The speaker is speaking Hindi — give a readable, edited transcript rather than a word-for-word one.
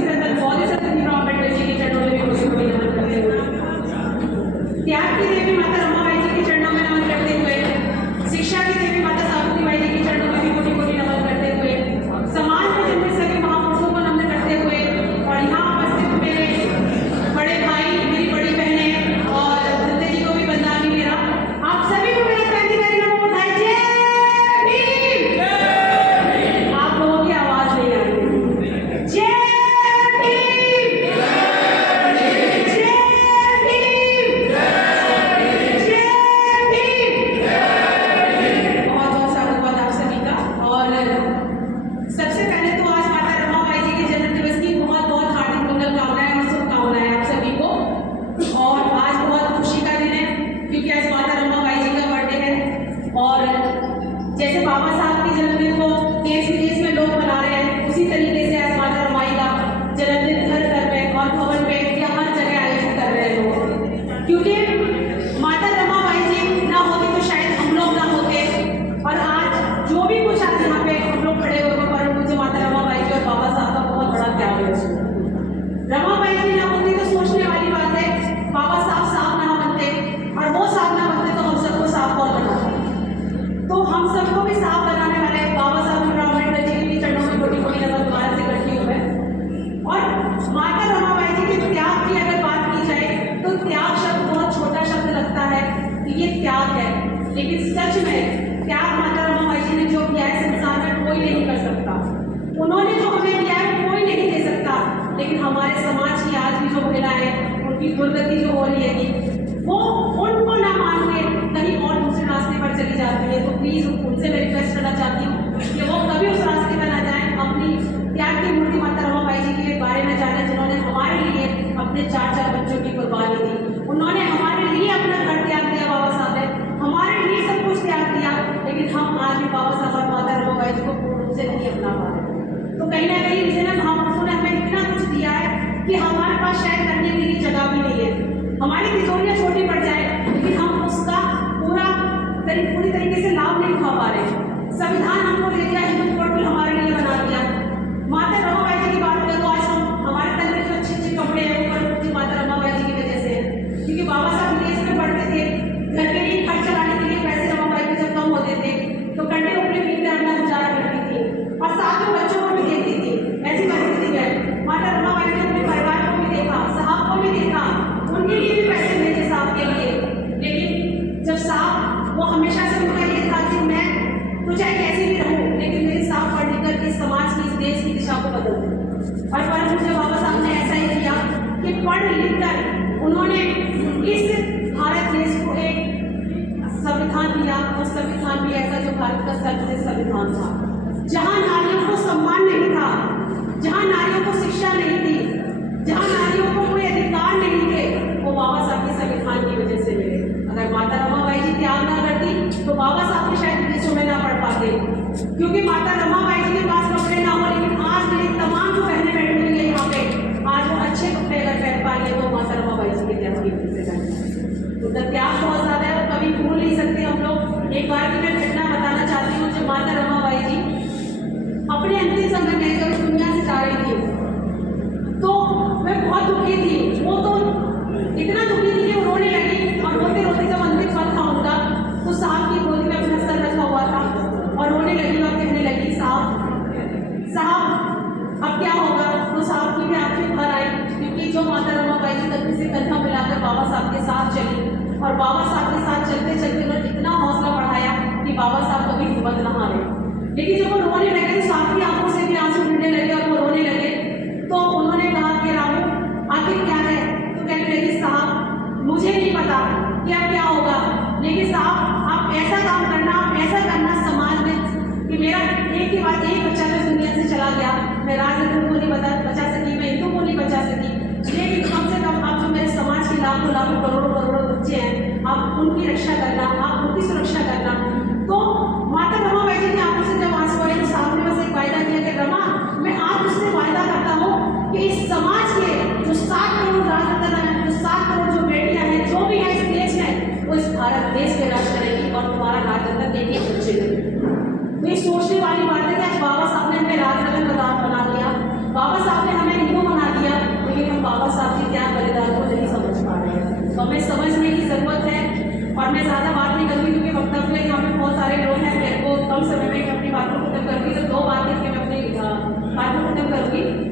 उसी तरह बहुत ही सत्य भीमराव अम्बेडकर जी के चरणों में भी कोटि-कोटि नमन करते हुए, त्याग की देवी माता रमाबाई जी के चरणों में नमन करते हुए, शिक्षा की देवी माता सावित्रीबाई जी के चरणों में भी कोटि-कोटि नमन करते हुए, समाज में जन्मे सभी महापुरुषों को नमन करते हुए, और यहाँ उपस्थित मेरे बड़े भाई, मेरी बड़ी बहनें और दत्ते जी को भी बंदानी मेरा, आप सभी को मेरा क्रांतिकारी नमो बुधाई। जय भीम। आप लोगों की आवाज नहीं आ रही। जय भीम। जय भीम। जय भीम। बहुत बहुत स्वागत आप सभी का। और सबसे पहले तो आज माता रमाबाई जी के जन्म दिवस की बहुत बहुत हार्दिक मंगल कामनाएं और शुभकामनाएं आप सभी को। और आज बहुत खुशी का दिन है क्योंकि आज माता रमाबाई जी का बर्थडे है। और जैसे बाबा साहब के जन्मदिन को देश विदेश में लोग मना रहे हैं, उसी तरीके से आज माता रमाई का जन्मदिन घर घर में और भवन पे या हर जगह आयोजित कर रहे हैं लोग, क्योंकि माता रमाबाई जी ना होती तो शायद हम लोग ना होते। और आज जो भी कुछ आज यहाँ पे हम लोग खड़े होते, पर मुझे माता रमाबाई जी और बाबा साहब का बहुत बड़ा त्याग है। रमाबाई जी ना होती तो सोचने वाली बात है, बाबा साहब साफ ना बनते, और वो साफ ना बनते तो हम सबको साफ कौन बनाते। तो हम सबको भी साफ बनाने वाले बाबा साहब भीमराव अम्बेडकर जी के चरणों में कोटि-कोटि नमन दोबारा से करती हूँ मैं। और माता रमाबाई जी के त्याग की अगर बात की जाए तो त्याग शब्द बहुत छोटा शब्द लगता है कि ये त्याग है, लेकिन सच में त्याग माता रमाबाई जी ने जो किया है संसार में कोई नहीं कर सकता। उन्होंने जो हमें दिया है कोई नहीं दे सकता। लेकिन हमारे समाज की आज भी जो महिलाएं, उनकी दुर्गति जो हो रही है वो उनको ना मान के कहीं और दूसरे रास्ते पर चली जाती है। तो प्लीज उनसे मैं रिक्वेस्ट करना चाहती हूँ कि वो कभी उस रास्ते पर ना जाएं। अपनी त्याग की मूर्ति माता रमाबाई जी के बारे में जाने, जिन्होंने हमारे लिए अपने 4-4 बच्चों की कुर्बानी दी। उन्होंने हमारे लिए अपना घर त्याग दिया, बाबा साहब ने हमारे लिए सब कुछ त्याग दिया। लेकिन हम आज भी बाबा साहब और माता रमाबाई जी को पूर्ण रूप से नहीं अपना पा रहे। तो कहीं ना कहीं इसे ना महापुरुषों ने हमें इतना कुछ दिया है कि हमारे पास शायद करने के लिए जगह भी नहीं है। हमारी तिजोरियां छोटी पड़ जाए, लेकिन हम उसका पूरी तरीके से लाभ नहीं उठा पा रहे। संविधान हमको दे दिया, हिंदू कोड भी हमारे लिए बना दिया। माता रमाबाई जी की बात करें तो आज हम हमारे तन में जो अच्छे अच्छे कपड़े हैं वो माता रमाबाई जी की वजह से है। क्योंकि बाबा साहब विदेश में पढ़ते थे, घर के लिए खर्च चलाने के लिए पैसे रमाबाई के जब कम होते थे तो कंडे उपड़े पीते अपना गुजारा करती थी और साथ में बच्चों को भी देखती थी। ऐसी परिस्थिति में माता रमाबाई ने अपने परिवार को भी देखा, साहब को भी देखा, उनके लिए भी पैसे भेजे साहब के लिए। लेकिन जब साहब, वो हमेशा से उनका ये था कि मैं तो चाहे कैसे भी रहूं, लेकिन मेरे साहब पढ़ लिख कर इस समाज की, इस देश की दिशा को बदल दूं। और पर मुझे बाबा साहब ने ऐसा ही किया कि पढ़ लिख कर उन्होंने इस भारत देश को एक संविधान दिया। और संविधान भी ऐसा जो भारत का सर्वश्रेष्ठ संविधान था, जहाँ नारियों को सम्मान नहीं था, जहाँ नारियों को शिक्षा नहीं थी, जहाँ नारियों को कोई अधिकार नहीं थे, वो बाबा साहब के संविधान की वजह से मिले। अगर माता रमाबाई जी त्याग ना करती तो बाबा साहब के शायद विदेशों में ना पढ़ पाते, क्योंकि माता रमाबाई जी के पास कपड़े ना हो। लेकिन आज मेरी तमाम जो बहनें बैठी हुई है यहाँ पे, आज वो अच्छे कपड़े अगर पहन पा रही है तो माता रमाबाई जी के त्याग की वजह से पहन। उनका त्याग बहुत ज्यादा है, वो कभी भूल नहीं सकते हम लोग। एक बार की मैं घटना बताना चाहती हूँ। जब माता रमाबाई जी अपने अंतिम समय में जब इस दुनिया से जा रही थी तो मैं बहुत दुखी थी। वो तो इतना दुखी थी कि वो रोने लगी, और रोते रोते जब अंतिम पल था उनका तो साहब की गोदी में अपना सर रखा हुआ था और रोने लगी और कहने लगी, साहब अब क्या होगा। तो साहब की भी आंखें भर आई, क्योंकि जो माता रमाबाई जी कंधे से कंधा मिलाकर बाबा साहब के साथ चली, और बाबा साहब के साथ चलते चलते उन्होंने इतना हौसला बढ़ाया कि बाबा साहब कभी हिम्मत न हारे। लेकिन जब वो रोने लगे तो साहब की आंखों से भी आंसू गिरने लगे और वो रोने लगे। तो उन्होंने कहा कि रामू आखिर क्या है। तो कहने लगी, साहब मुझे नहीं पता कि अब क्या होगा, लेकिन साहब आप ऐसा काम करना, आप ऐसा करना समाज में कि मेरा एक के बाद एक बच्चा इस दुनिया से चला गया। मैं राजनीति को नहीं बचा सकी, मैं हिंदू को नहीं बचा सकी, लेकिन कम से कम आप जो मेरे समाज के लाखों लाखों करोड़ों करोड़ों बच्चे हैं, आप उनकी रक्षा करना, आप उनकी सुरक्षा करना। तो माता रमाबाई जी की आंखों से जब आंसू आए तो साहब ने बस एक वायदा किया कि रमा, मैं आज उससे वायदा करता हूँ कि इस समाज के जो 7 करोड़ राजरत्न हैं, जो 7 करोड़ जो बेटियां हैं, जो भी है इस देश में, वो इस भारत देश में राज करेगी और तुम्हारा राजरत्न एक एक बच्चे तो ये सोचने वाली बात है कि आज बाबा साहब ने हमें राजरत्न बना दिया। बाबा साहब ने हमें हिंदू मैं ज़्यादा बात नहीं करूँगी क्योंकि वक्तव्य यहाँ पे बहुत सारे लोग हैं, मेरे को कम समय में अपनी बात को खत्म करूँगी, तो 2 बात करके मैं अपनी बात को खत्म करूँगी।